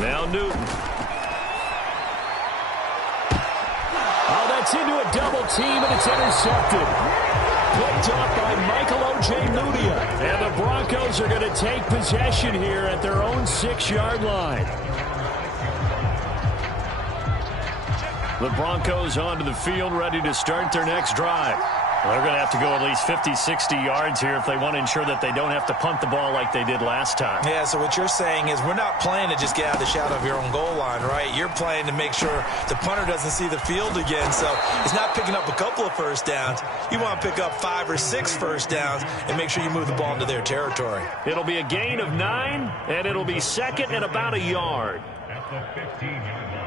Now Newton. Oh, that's into a double team, and it's intercepted. Picked up by Michael O.J. Mudia. And the Broncos are going to take possession here at their own 6-yard line. The Broncos onto the field, ready to start their next drive. Well, they're going to have to go at least 50, 60 yards here if they want to ensure that they don't have to punt the ball like they did last time. Yeah, so what you're saying is we're not playing to just get out of the shadow of your own goal line, right? You're playing to make sure the punter doesn't see the field again. So it's not picking up a couple of first downs. You want to pick up 5 or 6 first downs and make sure you move the ball into their territory. It'll be a gain of 9, and it'll be second and about a yard. At the 15-yard line.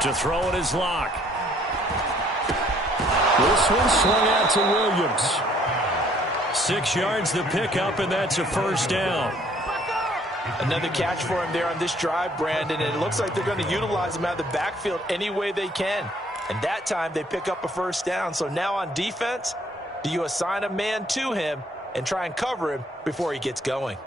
To throw it is Locke. This one swung out to Williams. 6 yards the pickup, and that's a first down. Another catch for him there on this drive, Brandon, and it looks like they're going to utilize him out of the backfield any way they can. And that time they pick up a first down. So now on defense, do you assign a man to him and try and cover him before he gets going?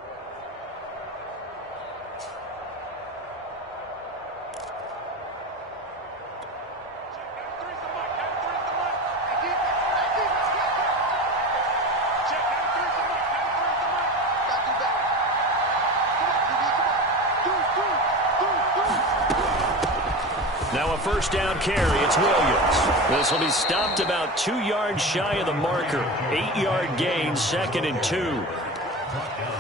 Now a first down carry. It's Williams. This will be stopped about 2 yards shy of the marker. 8-yard gain, 2nd and 2.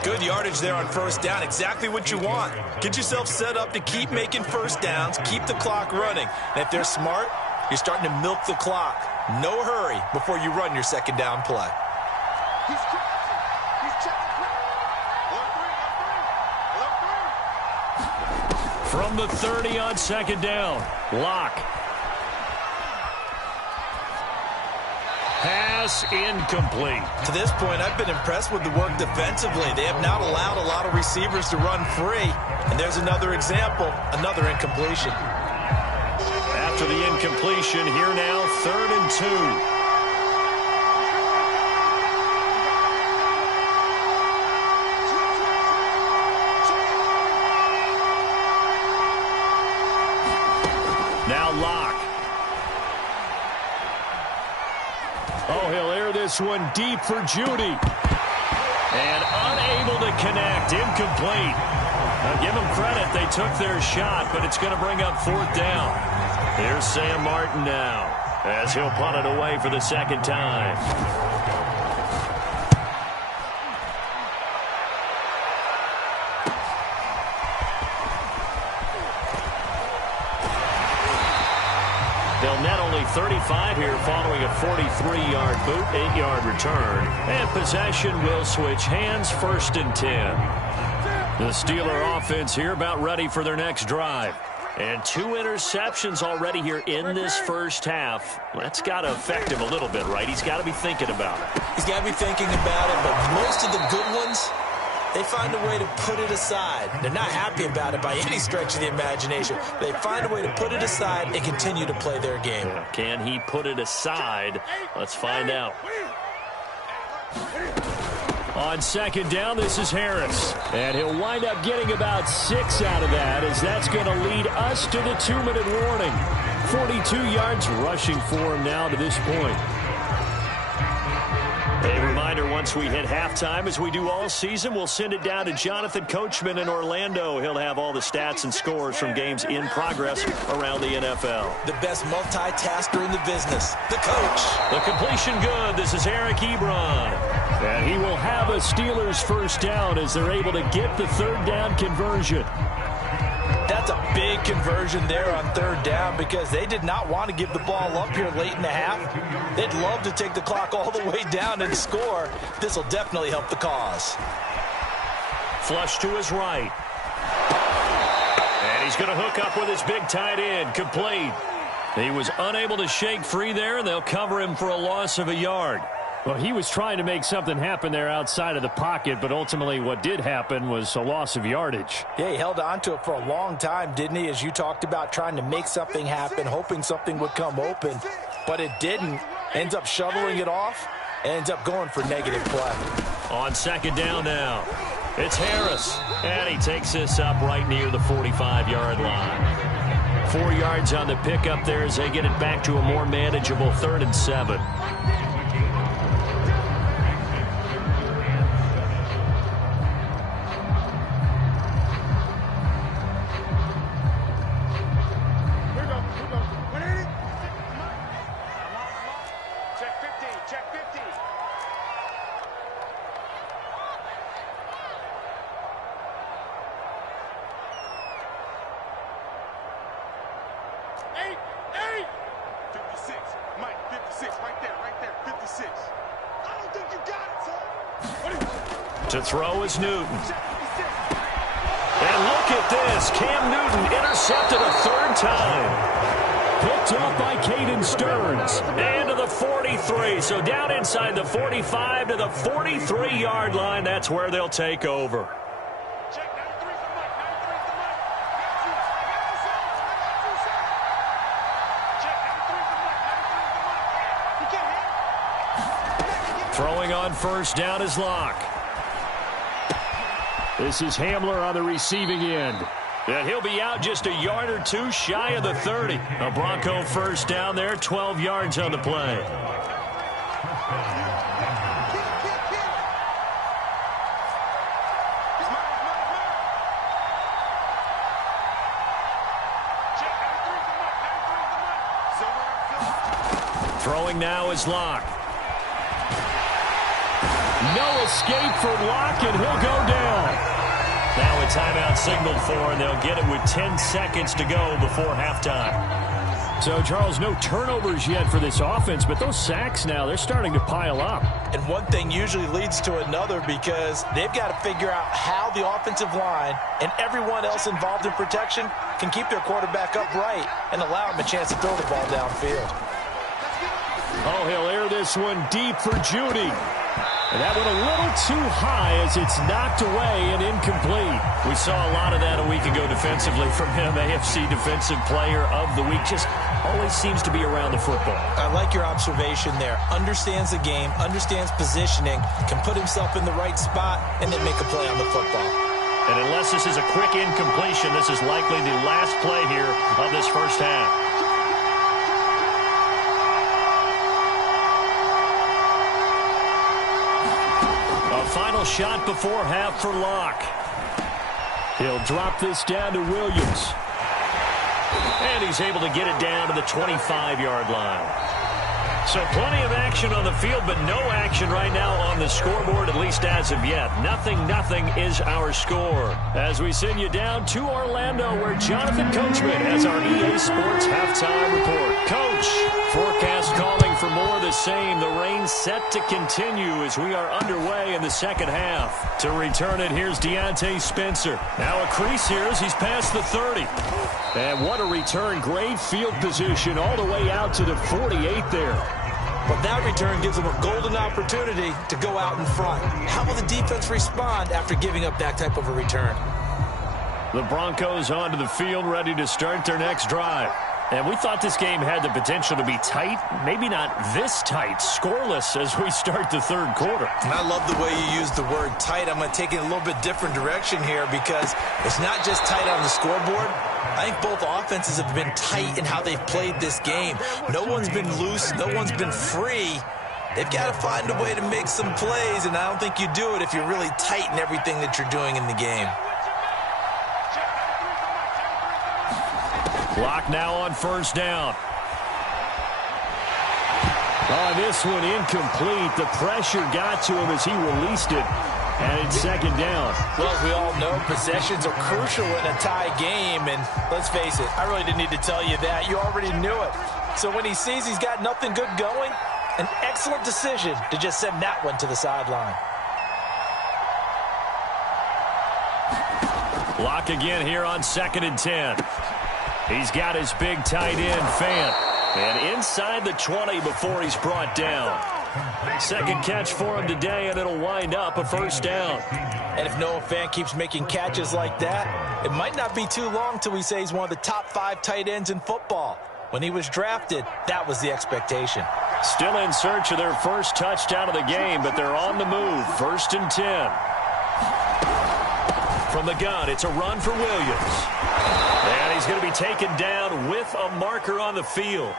Good yardage there on first down. Exactly what you want. Get yourself set up to keep making first downs, keep the clock running. And if they're smart, you're starting to milk the clock. No hurry before you run your second down play. He's crossing. He's checking. From the 30 on second down, Locke. Pass incomplete. To this point, I've been impressed with the work defensively. They have not allowed a lot of receivers to run free. And there's another example, another incompletion. After the incompletion, here now, 3rd and 2. Now Locke. Oh, he'll air this one deep for Judy. And unable to connect. Incomplete. Now give them credit. They took their shot, but it's going to bring up 4th down. Here's Sam Martin now as he'll punt it away for the second time. They'll net only 35 here following a 43-yard boot, 8-yard return. And possession will switch hands, 1st and 10. The Steeler offense here about ready for their next drive. And 2 interceptions already here in this first half. That's got to affect him a little bit, right? He's got to be thinking about it. He's got to be thinking about it, but most of the good ones, they find a way to put it aside. They're not happy about it by any stretch of the imagination. They find a way to put it aside and continue to play their game. Yeah. Can he put it aside? Let's find out. On second down, this is Harris. And he'll wind up getting about 6 out of that, as that's going to lead us to the 2-minute warning. 42 yards rushing for him now to this point. A reminder, once we hit halftime, as we do all season, we'll send it down to Jonathan Coachman in Orlando. He'll have all the stats and scores from games in progress around the NFL. The best multitasker in the business, the coach. The completion good. This is Eric Ebron. And he will have a Steelers first down as they're able to get the 3rd down conversion. That's a big conversion there on 3rd down because they did not want to give the ball up here late in the half. They'd love to take the clock all the way down and score. This will definitely help the cause. Flush to his right. And he He's going to hook up with his big tight end. Complete. He was unable to shake free there, and they'll cover him for a loss of a yard. Well, he was trying to make something happen there outside of the pocket, but ultimately what did happen was a loss of yardage. Yeah, he held on to it for a long time, didn't he? As you talked about, trying to make something happen, hoping something would come open, but it didn't. Ends up shoveling it off, ends up going for negative play. On second down now, it's Harris, and he takes this up right near the 45-yard line. 4 yards on the pickup there as they get it back to a more manageable 3rd and 7. To throw is Newton. And look at this. Cam Newton intercepted a 3rd time. Picked off by Caden Stearns. And to the 43. So down inside the 45 to the 43-yard line. That's where they'll take over. Throwing on first down is Locke. This is Hamler on the receiving end. And he'll be out just a yard or two shy of the 30. A Bronco first down there, 12 yards on the play. Throwing now is Locke. No escape for Locke, and he'll go down. Now a timeout signaled for, and they'll get it with 10 seconds to go before halftime. So, Charles, no turnovers yet for this offense, but those sacks now, they're starting to pile up. And one thing usually leads to another because they've got to figure out how the offensive line and everyone else involved in protection can keep their quarterback upright and allow him a chance to throw the ball downfield. Oh, he'll air this one deep for Judy. And that went a little too high as it's knocked away and incomplete. We saw a lot of that a week ago defensively from him. AFC Defensive Player of the Week. Just always seems to be around the football. I like your observation there. Understands the game, understands positioning, can put himself in the right spot, and then make a play on the football. And unless this is a quick incompletion, this is likely the last play here of this first half. Final shot before half for Locke. He'll drop this down to Williams. And he's able to get it down to the 25-yard line. So plenty of action on the field, but no action right now on the scoreboard, at least as of yet. 0-0 is our score. As we send you down to Orlando, where Jonathan Coachman has our EA Sports halftime report. Coach, forecast calling for more of the same. The rain set to continue as we are underway in the second half. To return it, here's Deontay Spencer. Now a crease here as he's past the 30. And what a return. Great field position all the way out to the 48 there. But that return gives them a golden opportunity to go out in front. How will the defense respond after giving up that type of a return? The Broncos onto the field, ready to start their next drive. And we thought this game had the potential to be tight, maybe not this tight, scoreless as we start the third quarter. And I love the way you use the word tight. I'm going to take it a little bit different direction here because it's not just tight on the scoreboard. I think both offenses have been tight in how they've played this game. No one's been loose. No one's been free. They've got to find a way to make some plays, and I don't think you do it if you're really tight in everything that you're doing in the game. Clock now on first down. Oh, this one incomplete. The pressure got to him as he released it. And it's second down. Well, as we all know, possessions are crucial in a tie game. And let's face it, I really didn't need to tell you that. You already knew it. So when he sees he's got nothing good going, an excellent decision to just send that one to the sideline. Lock again here on 2nd and 10. He's got his big tight end, Fant. And inside the 20 before he's brought down. Second catch for him today, and it'll wind up a first down. And if Noah Fant keeps making catches like that, it might not be too long till we say he's one of the top 5 tight ends in football. When he was drafted, that was the expectation. Still in search of their first touchdown of the game, but they're on the move. 1st and 10. From the gun, it's a run for Williams. And he's going to be taken down with a marker on the field.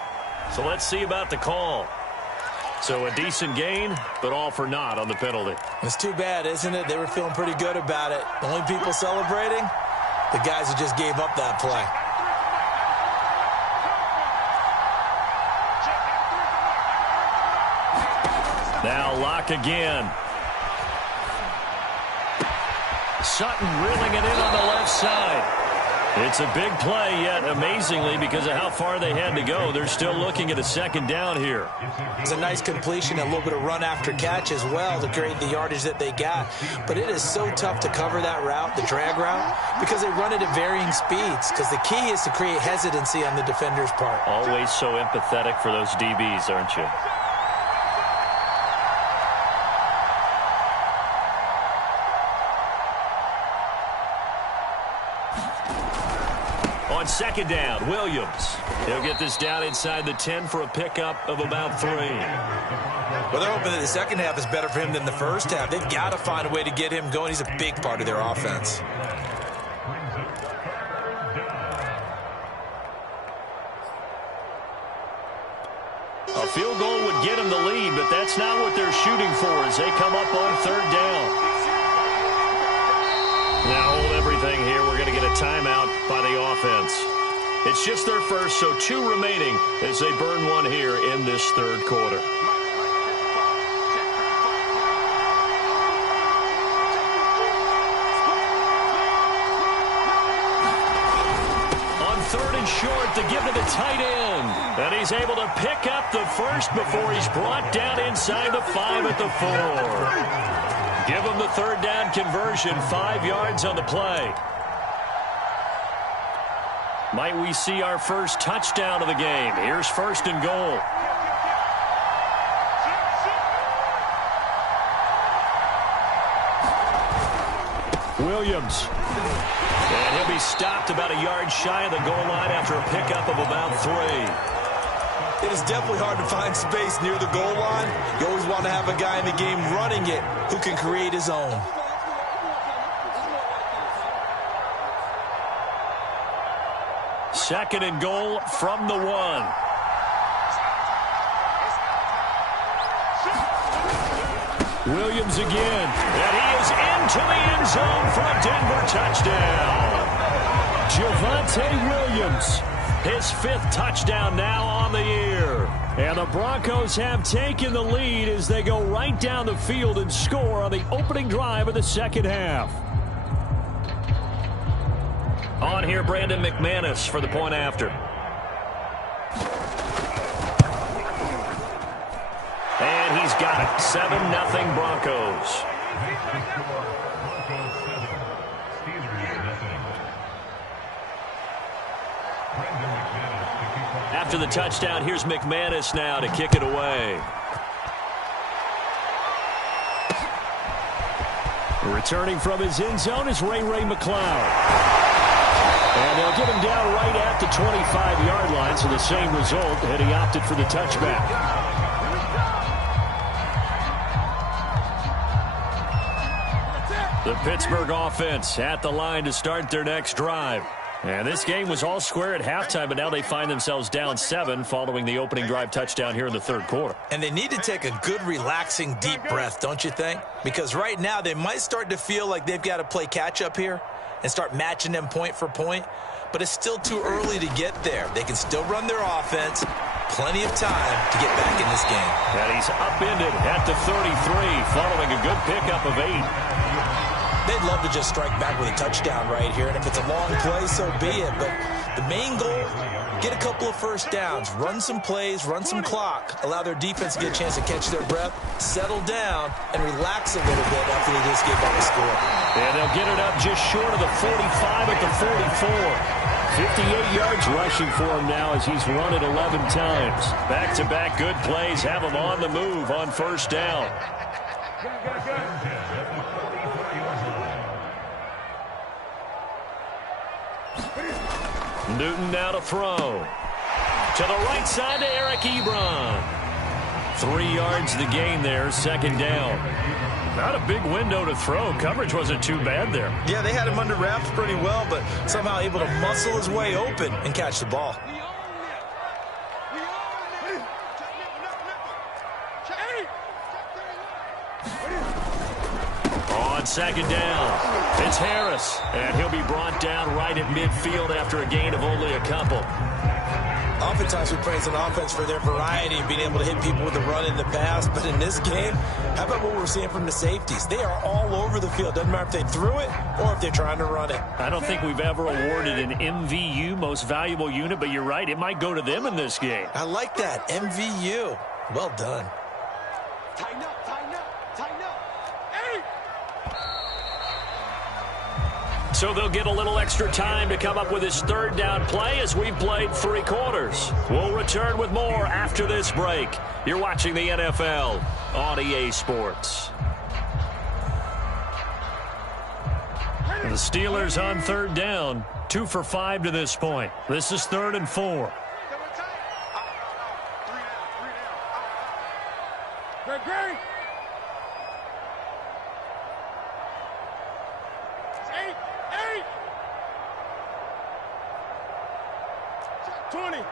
So let's see about the call. So a decent gain, but all for naught on the penalty. It's too bad, isn't it? They were feeling pretty good about it. The only people celebrating, the guys who just gave up that play. Now Lock again. Sutton reeling it in on the left side. It's a big play, yet amazingly, because of how far they had to go, they're still looking at a second down here. It's a nice completion, a little bit of run after catch as well to create the yardage that they got. But it is so tough to cover that route, the drag route, because they run it at varying speeds, because the key is to create hesitancy on the defender's part. Always so empathetic for those DBs, aren't you? On 2nd down, Williams. He'll get this down inside the 10 for a pickup of about 3. Well, they're hoping that the second half is better for him than the first half. They've got to find a way to get him going. He's a big part of their offense. A field goal would get him the lead, but that's not what they're shooting for as they come up on 3rd down. Now hold everything here. We're going to get a timeout by the offense. It's just their first, so 2 remaining as they burn one here in this 3rd quarter. On 3rd and short to give to the tight end. And he's able to pick up the first before he's brought down inside the 5 at the 4. Give him the 3rd down conversion, 5 yards on the play. Might we see our first touchdown of the game? Here's 1st and goal. Williams. And he'll be stopped about a yard shy of the goal line after a pickup of about 3. It is definitely hard to find space near the goal line. You always want to have a guy in the game running it who can create his own. Second and goal from the 1. Williams again. And he is into the end zone for a Denver touchdown. Javonte Williams. His 5th touchdown now on the year. And the Broncos have taken the lead as they go right down the field and score on the opening drive of the second half. On here, Brandon McManus for the point after. And he's got it. 7-0 Broncos. After the touchdown, here's McManus now to kick it away. Returning from his end zone is Ray McCloud. And they'll get him down right at the 25-yard line, so the same result, and he opted for the touchback. The Pittsburgh offense at the line to start their next drive. And this game was all square at halftime, but now they find themselves down 7 following the opening drive touchdown here in the 3rd quarter. And they need to take a good, relaxing, deep breath, don't you think? Because right now they might start to feel like they've got to play catch-up here and start matching them point for point. But it's still too early to get there. They can still run their offense. Plenty of time to get back in this game. And he's upended at the 33 following a good pickup of 8. They'd love to just strike back with a touchdown right here. And if it's a long play, so be it. But the main goal, get a couple of first downs, run some plays, run some clock, allow their defense to get a chance to catch their breath, settle down, and relax a little bit after they just gave up a score. And they'll get it up just short of the 45 at the 44. 58 yards rushing for him now as he's run it 11 times. Back-to-back good plays have him on the move on first down. Newton now to throw. To the right side to Eric Ebron. 3 yards the gain there, second down. Not a big window to throw. Coverage wasn't too bad there. Yeah, they had him under wraps pretty well, but somehow able to muscle his way open and catch the ball. On second down, it's Harris, and he'll be brought down right at midfield after a gain of only a couple. Oftentimes we praise an offense for their variety and being able to hit people with the run in the pass, but in this game, how about what we're seeing from the safeties? They are all over the field. Doesn't matter if they threw it or if they're trying to run it. I don't think we've ever awarded an MVU, most valuable unit, but you're right, it might go to them in this game. I like that, MVU. Well done. Tighten up, tighten up, tighten up. So they'll get a little extra time to come up with his third down play as we've played 3 quarters. We'll return with more after this break. You're watching the NFL on EA Sports. The Steelers on third down, 2 for 5 to this point. This is 3rd and 4. Great. 20. 8.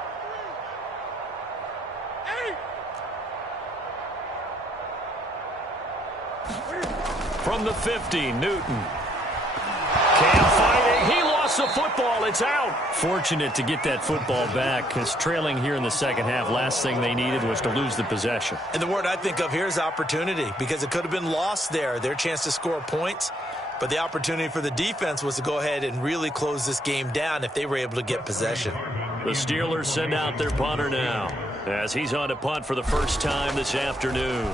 From the 50, Newton. Can't find it. He lost the football. It's out. Fortunate to get that football back because trailing here in the second half, last thing they needed was to lose the possession. And the word I think of here is opportunity, because it could have been lost there, their chance to score points. But the opportunity for the defense was to go ahead and really close this game down if they were able to get possession. The Steelers send out their punter now as he's on to punt for the first time this afternoon.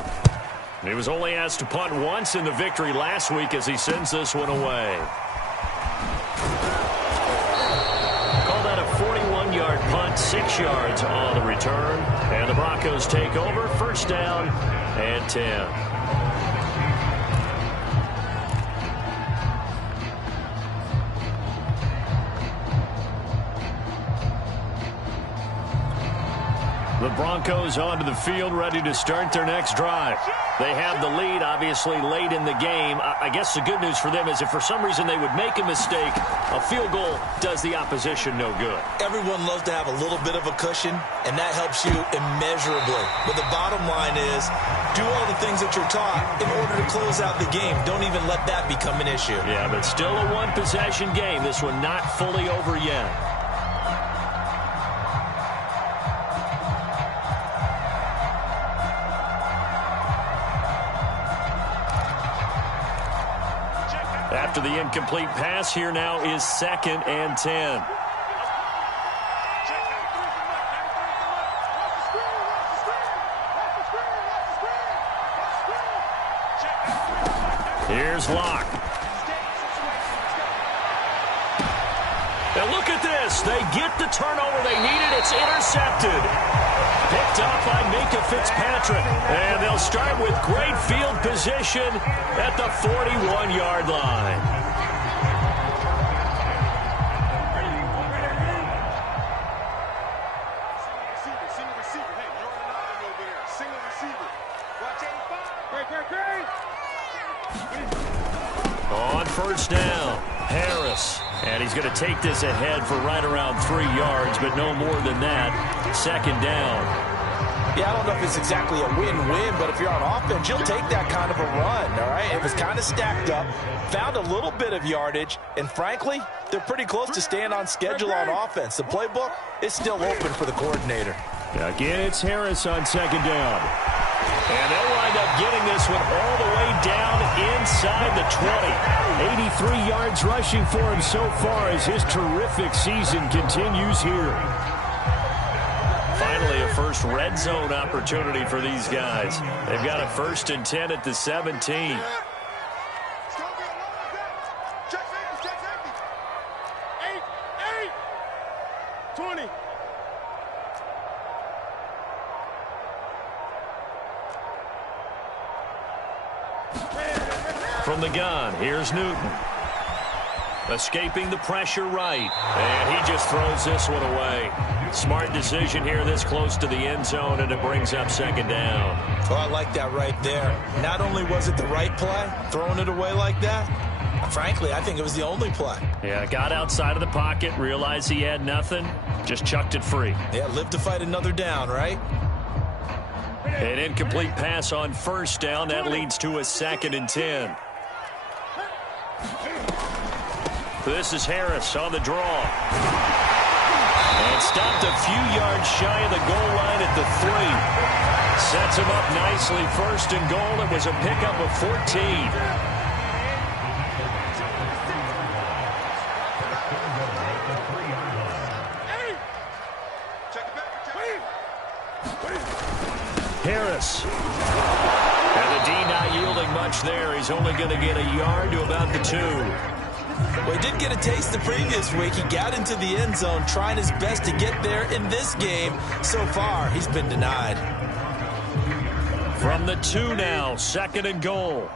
He was only asked to punt once in the victory last week as he sends this one away. Call that a 41-yard punt, 6 yards on the return. And the Broncos take over, first down and 10. The Broncos onto the field, ready to start their next drive. They have the lead, obviously, late in the game. I guess the good news for them is if for some reason they would make a mistake, a field goal does the opposition no good. Everyone loves to have a little bit of a cushion, and that helps you immeasurably. But the bottom line is, do all the things that you're taught in order to close out the game. Don't even let that become an issue. Yeah, but still a one-possession game. This one not fully over yet. After the incomplete pass, here now is 2nd and 10. Here's Locke. And look at this. They get the turnover they needed. It's intercepted. Picked up by Minka Fitzpatrick. And they'll start with great field position at the 41-yard line. On first down, Harris. And he's going to take this ahead for right around 3 yards, but no more than that. 2nd down. Yeah, I don't know if it's exactly a win-win, but if you're on offense, you'll take that kind of a run, all right? It was kind of stacked up, found a little bit of yardage, and frankly, they're pretty close to staying on schedule on offense. The playbook is still open for the coordinator. Again, it's Harris on 2nd down. And they'll wind up getting this one all the way down inside the 20. 83 yards rushing for him so far as his terrific season continues here. first red zone opportunity for these guys. They've got a 1st and 10 at the 17. From the gun, here's Newton. Escaping the pressure right. And he just throws this one away. Smart decision here this close to the end zone, and it brings up 2nd down. Oh, I like that right there. Not only was it the right play, throwing it away like that, frankly, I think it was the only play. Yeah, got outside of the pocket, realized he had nothing, just chucked it free. Yeah, live to fight another down, right? An incomplete pass on 1st down. That leads to a 2nd and 10. This is Harris on the draw. And stopped a few yards shy of the goal line at the 3. Sets him up nicely. 1st and goal. It was a pickup of 14. Harris. And the D not yielding much there. He's only going to get a yard to about the 2. Well, he did get a taste the previous week. He got into the end zone trying his best to get there in this game. So far, he's been denied. From the 2 now, 2nd and goal.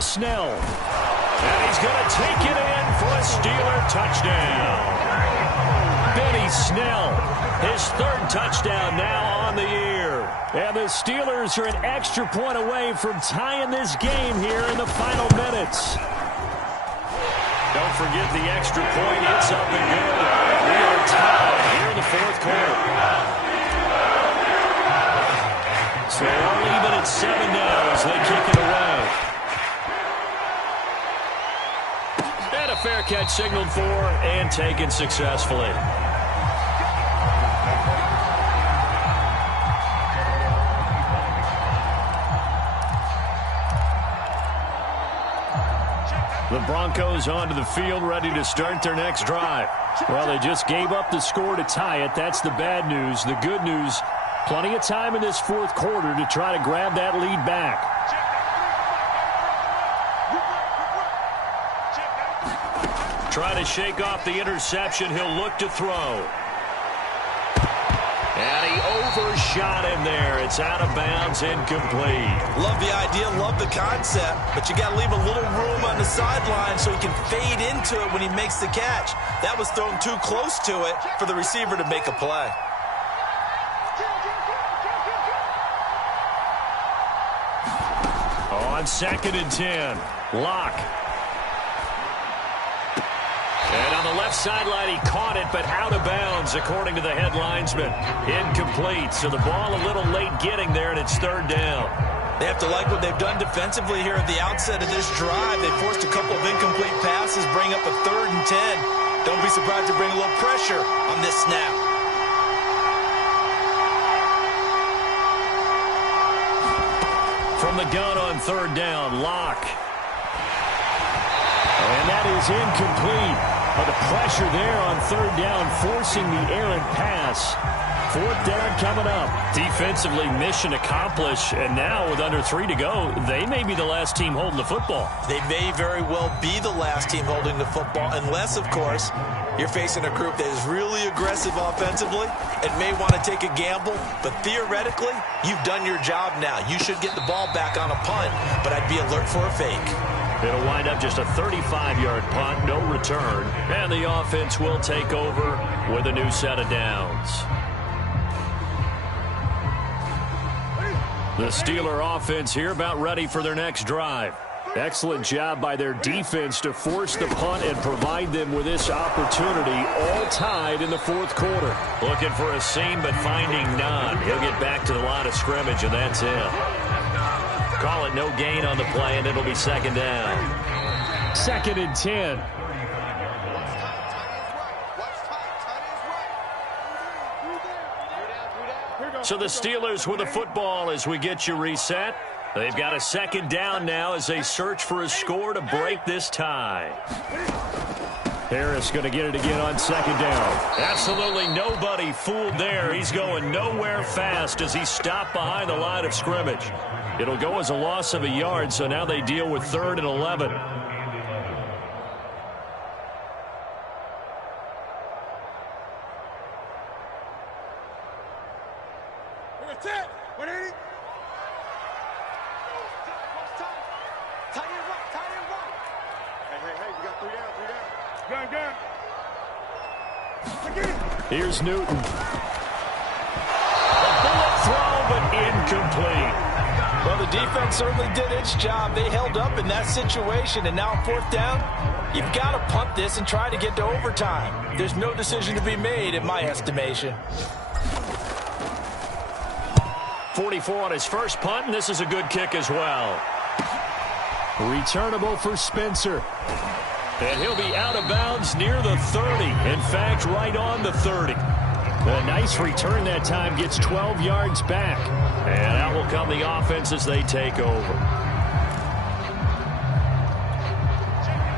Snell. And he's going to take it in for a Steeler touchdown. Benny Snell, his 3rd touchdown now on the year. And the Steelers are an extra point away from tying this game here in the final minutes. Don't forget the extra point. It's up and good. We are tied here in the 4th quarter. So all even at 7 now as they kick it away. And a fair catch signaled for and taken successfully. The Broncos onto the field, ready to start their next drive. Well, they just gave up the score to tie it. That's the bad news. The good news, plenty of time in this 4th quarter to try to grab that lead back. Try to shake off the interception. He'll look to throw. And he overshot him there. It's out of bounds, incomplete. Love the idea, love the concept, but you got to leave a little room on the sideline so he can fade into it when he makes the catch. That was thrown too close to it for the receiver to make a play. On 2nd and 10, Locke. And on the left sideline, he caught it, but out of bounds, according to the head linesman. Incomplete, so the ball a little late getting there, and it's 3rd down. They have to like what they've done defensively here at the outset of this drive. They forced a couple of incomplete passes, bring up a 3rd and 10. Don't be surprised to bring a little pressure on this snap. From the gun on 3rd down, Locke. And that is incomplete. But the pressure there on 3rd down, forcing the errant pass. 4th down coming up. Defensively, mission accomplished. And now with under 3 to go, they may be the last team holding the football. They may very well be the last team holding the football, unless, of course, you're facing a group that is really aggressive offensively and may want to take a gamble. But theoretically, you've done your job now. You should get the ball back on a punt, but I'd be alert for a fake. It'll wind up just a 35-yard punt, no return. And the offense will take over with a new set of downs. The Steeler offense here about ready for their next drive. Excellent job by their defense to force the punt and provide them with this opportunity, all tied in the 4th quarter. Looking for a seam, but finding none. He'll get back to the line of scrimmage, and that's it. Call it no gain on the play, and it'll be 2nd down. 2nd and 10. So the Steelers with the football as we get you reset. They've got a second down now as they search for a score to break this tie. Harris going to get it again on second down. Absolutely nobody fooled there. He's going nowhere fast as he stopped behind the line of scrimmage. It'll go as a loss of a yard, so now they deal with 3rd and 11. Here's Newton. A bullet throw, but incomplete. Well, the defense certainly did its job. They held up in that situation, and now on 4th down, you've got to punt this and try to get to overtime. There's no decision to be made, in my estimation. 44 on his first punt, and this is a good kick as well. Returnable for Spencer. And he'll be out of bounds near the 30. In fact, right on the 30. A nice return that time, gets 12 yards back. And out will come the offense as they take over.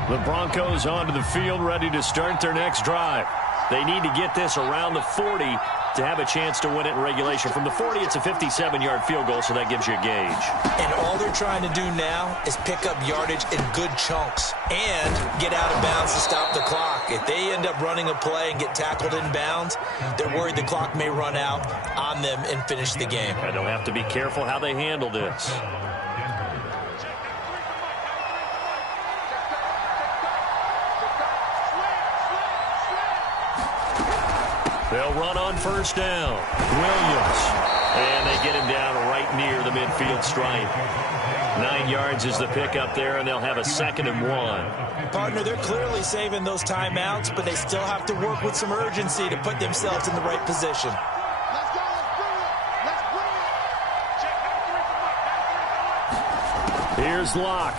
The Broncos onto the field, ready to start their next drive. They need to get this around the 40 to have a chance to win it in regulation. From the 40, it's a 57-yard field goal, so that gives you a gauge. And all they're trying to do now is pick up yardage in good chunks and get out of bounds to stop the clock. If they end up running a play and get tackled in bounds, they're worried the clock may run out on them and finish the game. And they'll have to be careful how they handle this. They'll run on 1st down. Williams. And they get him down right near the midfield stripe. 9 yards is the pickup there, and they'll have a 2nd and 1. Partner, they're clearly saving those timeouts, but they still have to work with some urgency to put themselves in the right position. Let's go. Let's bring it. Here's Locke.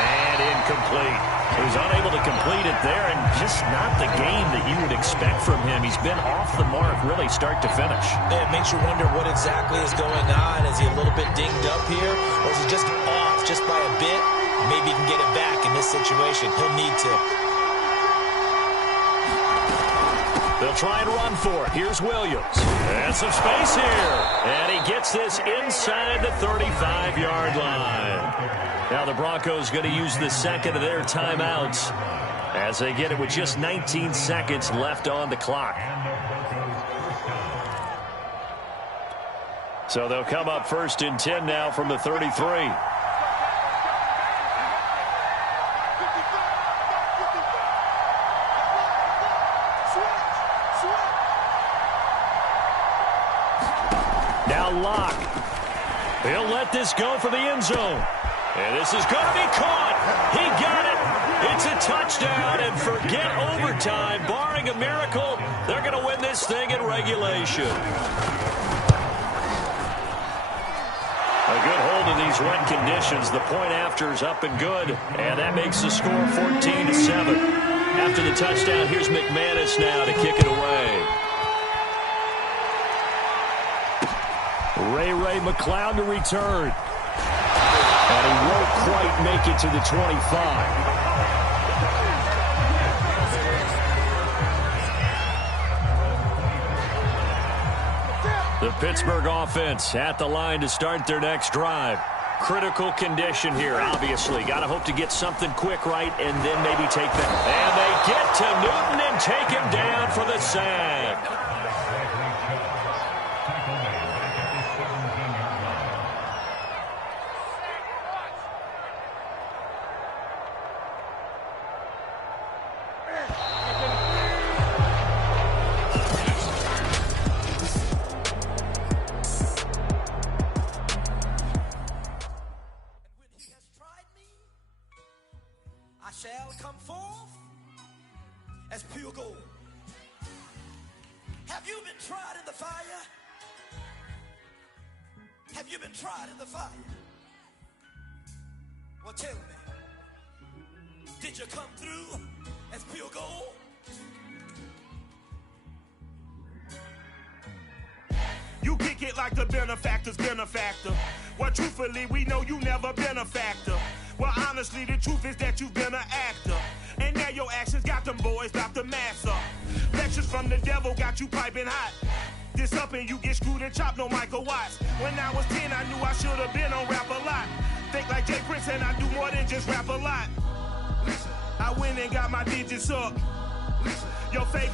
And incomplete. He was unable to complete it there, and just not the game that you would expect from him. He's been off the mark really start to finish. Yeah, it makes you wonder what exactly is going on. Is he a little bit dinged up here, or is he just off just by a bit? Maybe he can get it back in this situation. He'll need to. They'll try and run for it. Here's Williams. And some space here. And he gets this inside the 35-yard line. Now the Broncos going to use the 2nd of their timeouts as they get it with just 19 seconds left on the clock. So they'll come up 1st and 10 now from the 33. Now Locke. He'll let this go for the end zone. And this is going to be caught. He got it. It's a touchdown, and forget overtime. Barring a miracle, they're going to win this thing in regulation. A good hold in these wet conditions. The point after is up and good, and that makes the score 14-7. After the touchdown, here's McManus now to kick it away. Ray McLeod to return. And he won't quite make it to the 25. The Pittsburgh offense at the line to start their next drive. Critical condition here, obviously. Got to hope to get something quick right and then maybe take that. And they get to Newton and take him down for the sack. it like the benefactor's been a factor. Well, truthfully, we know you never been a factor. Well, honestly, the truth is that you've been an actor. And now your actions got them boys dropped the mask up. Lectures from the devil got you piping hot. This up and you get screwed and chopped, no Michael Watts. When I was 10, I knew I should have been on rap a lot. Think like Jay Prince and I do more than just rap a lot. I went and got my digits up. Your favorite